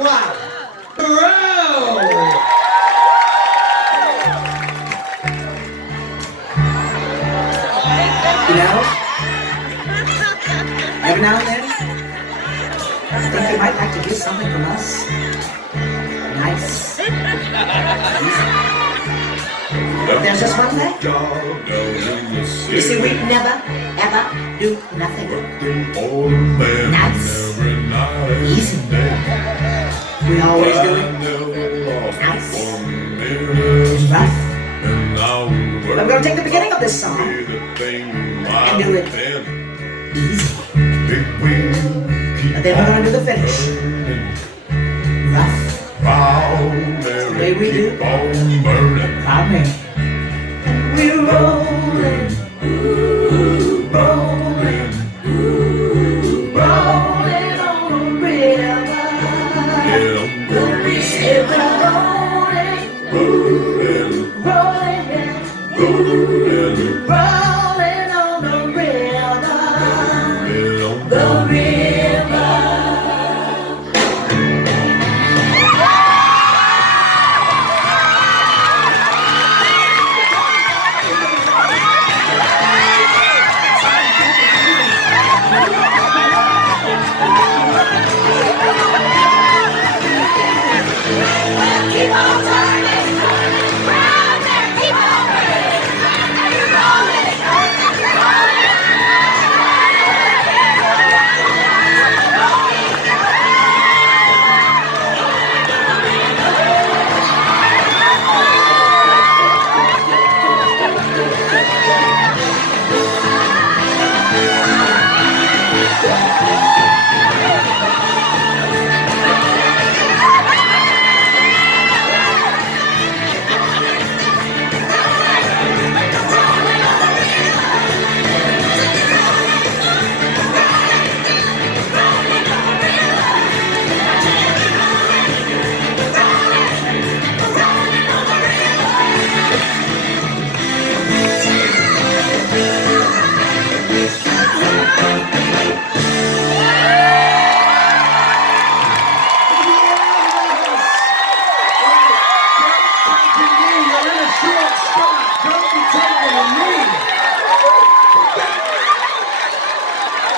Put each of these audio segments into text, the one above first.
Wow. Hurrah! You know, every now and then, I think you might like to hear something from us. Nice. But there's just one thing. You see, we never, ever do nothing nice, easy. We always do it nice, rough. But we're going to take the beginning of this song and do it easy. But then we're going to do the finish rough. That's the way we do. Proud me. And we're rolling, ooh, rolling, ooh, rolling on the river. The river rolling, ooh, rolling, ooh, rolling on the river. The river. Keep on turning, round and keep on turning, rolling,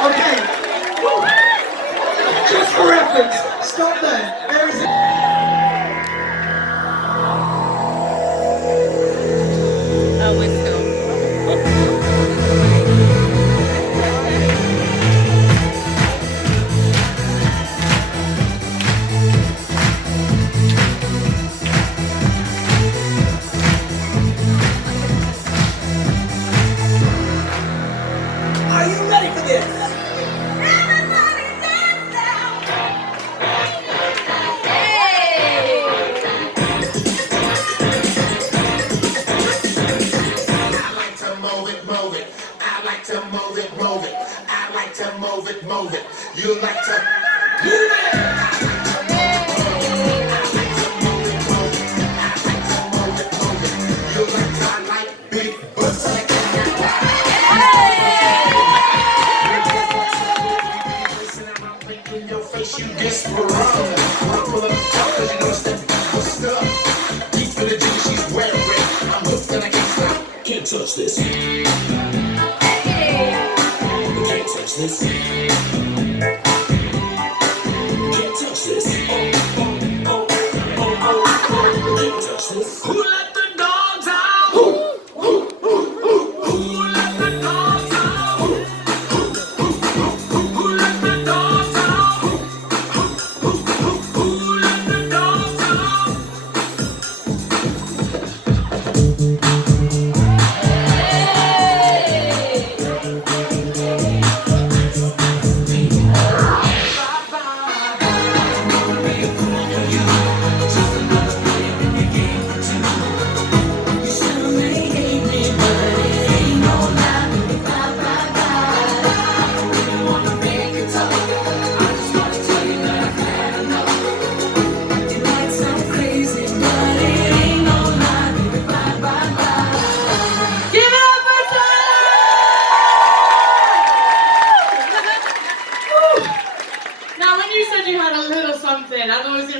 Okay. Just for reference, stop there. There is Are you ready for this? everybody dance now. I like to move it, move it. I like to move it, move it. I like to move it, move it. You like to move it. You like to, I like big butts. In your face, you desperate. When I pull up the top, cause you know it's that good stuff. Deep in the jeans, she's wearing. I'm hooked and I can't stop. Can't touch this. Can't touch this. Can't touch this. Can't touch this. Who let the dogs out? Who let the dogs out? Who let the dogs out? Who let the dogs out?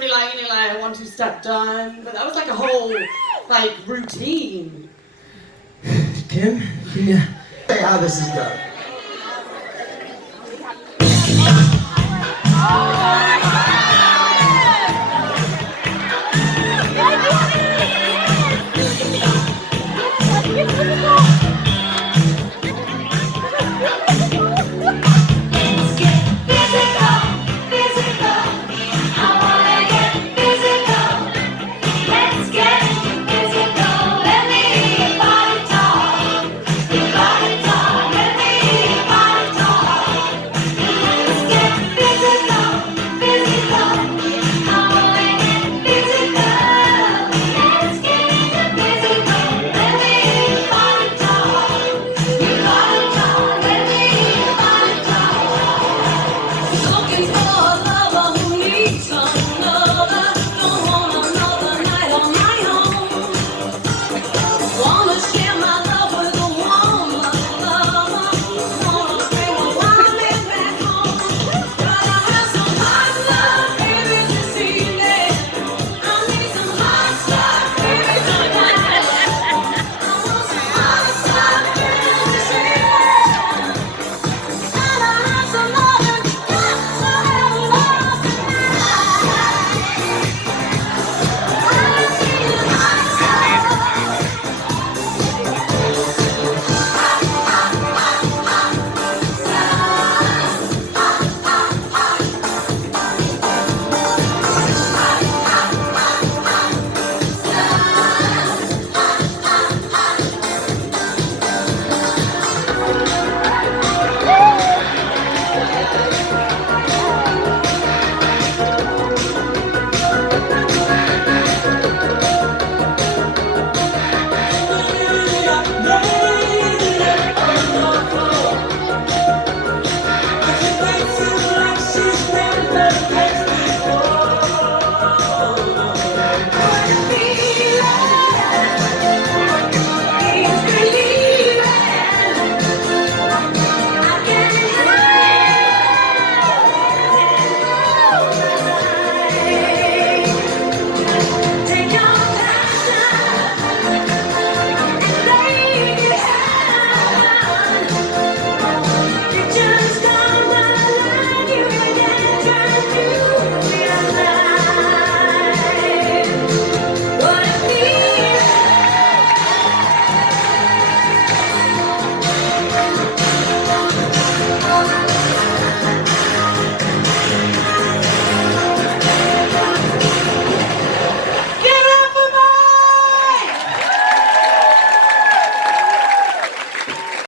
be like any like 1, 2 step done, but that was like a whole like routine. Tim, can you say how this is done? Oh!